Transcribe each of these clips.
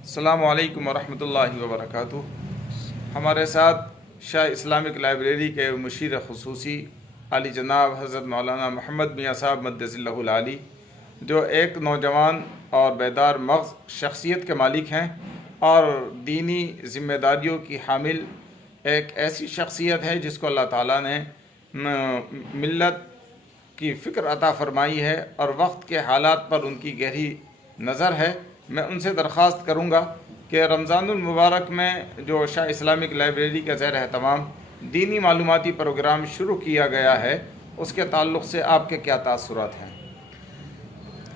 السلام علیکم ورحمۃ اللہ وبرکاتہ۔ ہمارے ساتھ شاہ اسلامک لائبریری کے مشیر خصوصی عالی جناب حضرت مولانا محمد میاں صاحب مدث اللہ العالی، جو ایک نوجوان اور بیدار مغز شخصیت کے مالک ہیں اور دینی ذمہ داریوں کی حامل ایک ایسی شخصیت ہے جس کو اللہ تعالیٰ نے ملت کی فکر عطا فرمائی ہے اور وقت کے حالات پر ان کی گہری نظر ہے۔ میں ان سے درخواست کروں گا کہ رمضان المبارک میں جو شاہ اسلامک لائبریری کا زیر اہتمام دینی معلوماتی پروگرام شروع کیا گیا ہے، اس کے تعلق سے آپ کے کیا تاثرات ہیں؟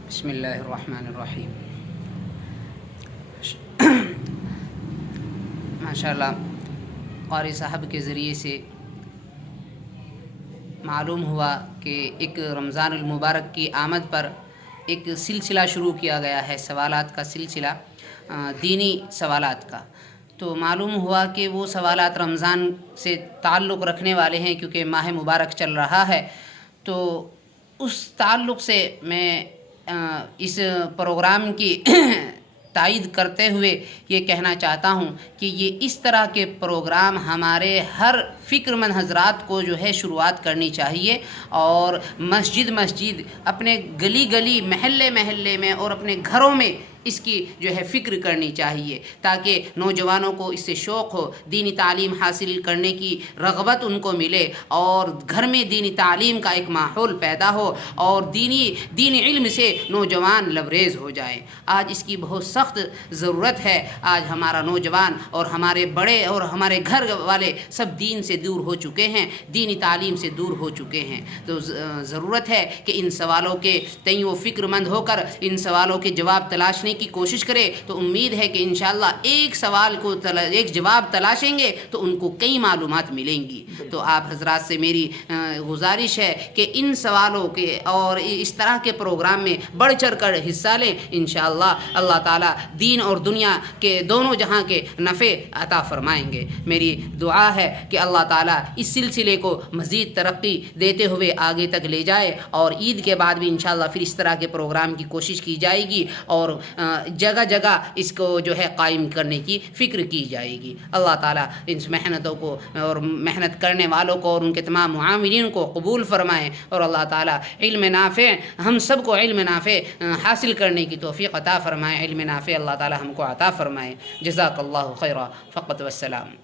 بسم اللہ الرحمن الرحیم۔ ماشاءاللہ قاری صاحب کے ذریعے سے معلوم ہوا کہ ایک رمضان المبارک کی آمد پر ایک سلسلہ شروع کیا گیا ہے، سوالات کا سلسلہ، دینی سوالات کا۔ تو معلوم ہوا کہ وہ سوالات رمضان سے تعلق رکھنے والے ہیں، کیونکہ ماہ مبارک چل رہا ہے۔ تو اس تعلق سے میں اس پروگرام کی تائید کرتے ہوئے یہ کہنا چاہتا ہوں کہ یہ اس طرح کے پروگرام ہمارے ہر فکر مند حضرات کو جو ہے شروعات کرنی چاہیے، اور مسجد مسجد، اپنے گلی گلی، محلے محلے میں اور اپنے گھروں میں اس کی جو ہے فکر کرنی چاہیے، تاکہ نوجوانوں کو اس سے شوق ہو، دینی تعلیم حاصل کرنے کی رغبت ان کو ملے، اور گھر میں دینی تعلیم کا ایک ماحول پیدا ہو، اور دینی علم سے نوجوان لبریز ہو جائیں۔ آج اس کی بہت سخت ضرورت ہے۔ آج ہمارا نوجوان اور ہمارے بڑے اور ہمارے گھر والے سب دین سے دور ہو چکے ہیں، دینی تعلیم سے دور ہو چکے ہیں۔ تو ضرورت ہے کہ ان سوالوں کے تئیں وہ فکر مند ہو کر ان سوالوں کے جواب تلاشنے کی کوشش کرے۔ تو امید ہے کہ انشاءاللہ ایک جواب تلاشیں گے تو ان کو کئی معلومات ملیں گی۔ تو آپ حضرات سے میری گزارش ہے کہ ان سوالوں کے اور اس طرح کے پروگرام میں بڑھ چڑھ کر حصہ لیں۔ انشاءاللہ اللہ تعالیٰ دین اور دنیا کے دونوں جہاں کے نفع عطا فرمائیں گے۔ میری دعا ہے کہ اللہ تعالیٰ اس سلسلے کو مزید ترقی دیتے ہوئے آگے تک لے جائے، اور عید کے بعد بھی انشاءاللہ پھر اس طرح کے پروگرام کی کوشش کی جائے گی، اور جگہ جگہ اس کو جو ہے قائم کرنے کی فکر کی جائے گی۔ اللہ تعالیٰ ان محنتوں کو اور محنت کرنے والوں کو اور ان کے تمام معاونین کو قبول فرمائیں، اور اللہ تعالیٰ علم نافع، ہم سب کو علم نافع حاصل کرنے کی توفیق عطا فرمائیں۔ علم نافع اللہ تعالیٰ ہم کو عطا فرمائے۔ جزاک اللہ خیرا، فقط والسلام۔